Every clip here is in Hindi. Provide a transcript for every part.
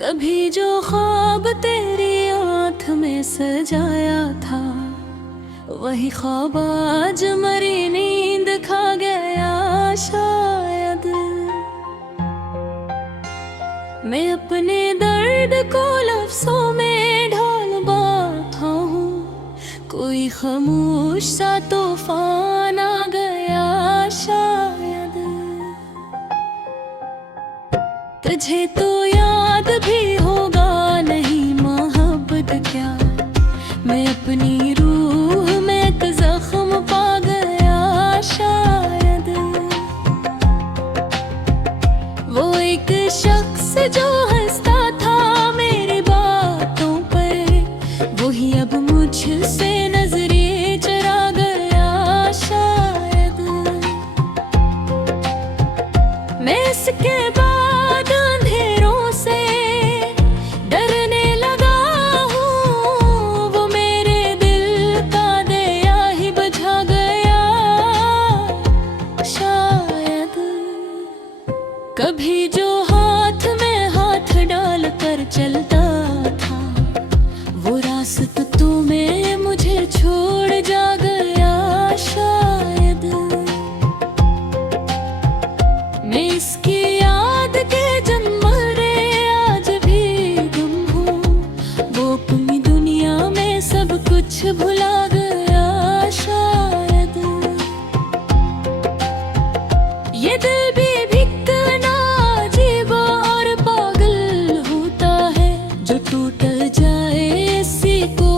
कभी जो ख्वाब तेरी आँख में सजाया था, वही ख्वाब आज मरी नींद खा गया शायद। मैं अपने दर्द को लफ्ज़ों में ढाल बैठा हूँ, कोई खामोश सा तूफान आ गया शायद। तुझे तो याद भी होगा नहीं मोहब्बत क्या, मैं अपनी रूह में एक जख्म पा गया शायद। वो एक शख्स जो हंसता था मेरी बातों पर, वही अब मुझसे नजरें चुरा गया शायद। मैं इसके बाद अंधेरों से डरने लगा हूँ, वो मेरे दिल का दिया ही बुझा गया शायद। कभी जो हाथ में हाथ डाल कर चलता था, वो रास्ता तुम्हें मुझे छोड़ जा गया शायद। मैं इसकी याद के जन्म रे आज भी गुम हूँ, वो अपनी दुनिया में सब कुछ भुला गया शायद। ये दिल भी कितना अजीब और पागल होता है, जो टूट जाए इसी को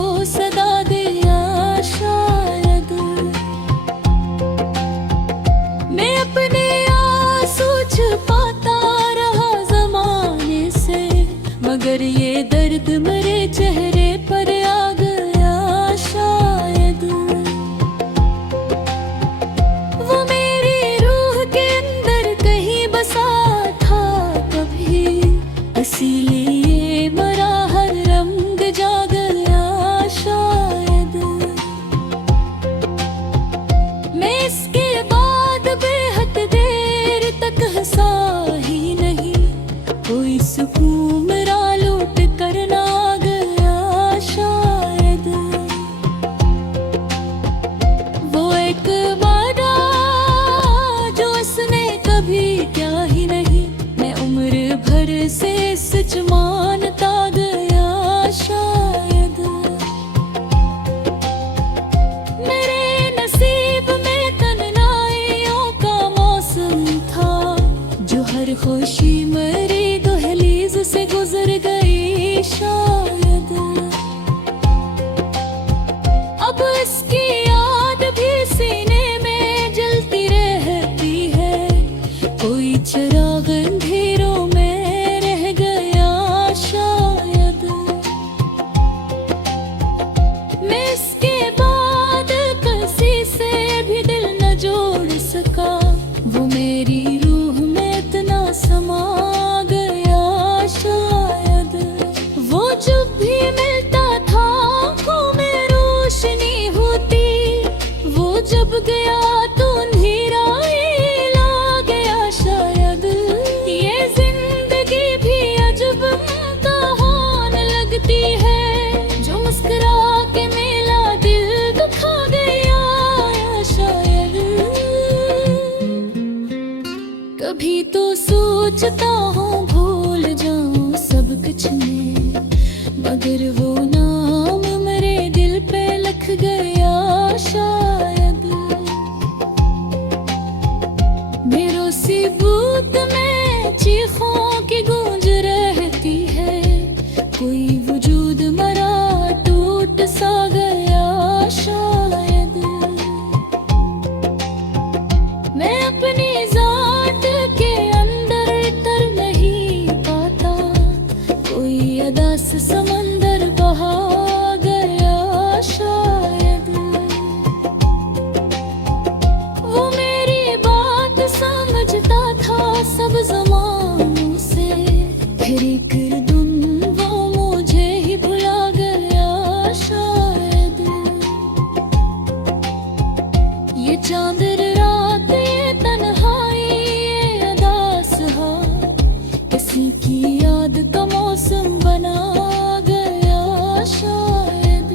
शायद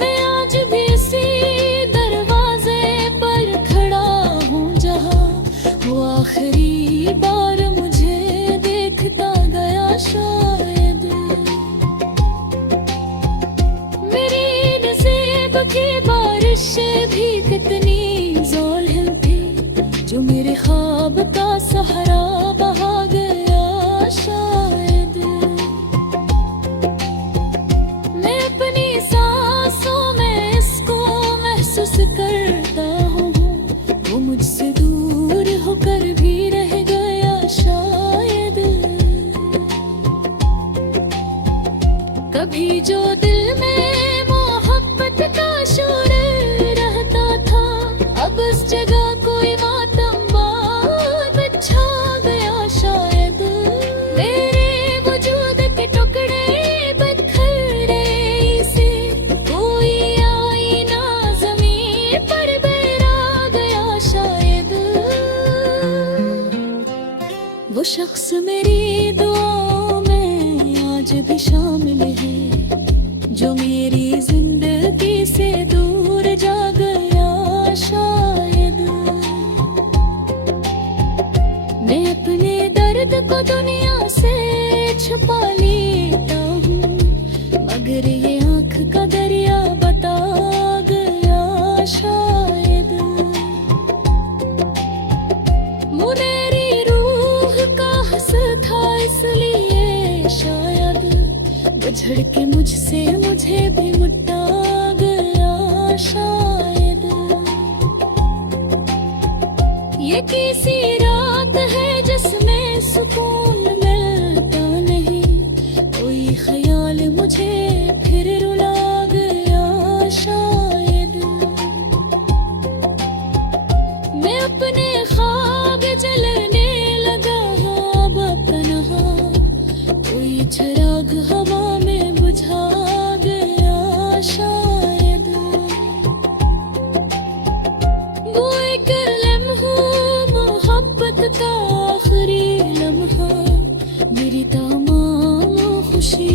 मैं आज भी इसी दरवाजे पर खड़ा हूँ जहाँ वो आखिरी बार मुझे देखता गया शायद मेरी नसीब की बारिश भी कितनी ज़ालिम थी जो मेरे ख्वाब का सहारा बहा गया शायद मैं अपनी सांसों में इसको महसूस करता हूँ वो मुझसे दूर होकर भी रह गया शायद कभी जो दिल में मोहब्बत का शोर रहता था अब उस जगह कोई मातम छा गया शायद मेरे वजूद के टुकड़े बखरे से कोई आईना ज़मीन पर बहरा गया शायद वो शख्स मेरी दुआओं में आज भी शामिल है जो मेरी जिंदगी से दूर जा गया शायद मैं अपने दर्द को दुनिया से छुपा लेता हूँ मगर ये आँख का दरिया बता गया शायद मुनेरी रूह का हंस था इसलिए शायद बुझड़ के मुझसे मुझे भी मुट्टा गया शायद ये किसी रात है जिसमें सुकून मिलता नहीं कोई ख्याल मुझे फिर रुला गया शायद मैं अपने ख्वाब जलने लगा अब तन्हा कोई चिराग हवा में बुझा गया शायद वो एक मोहब्बत का आखिरी लम्हा मेरी तमाम खुशी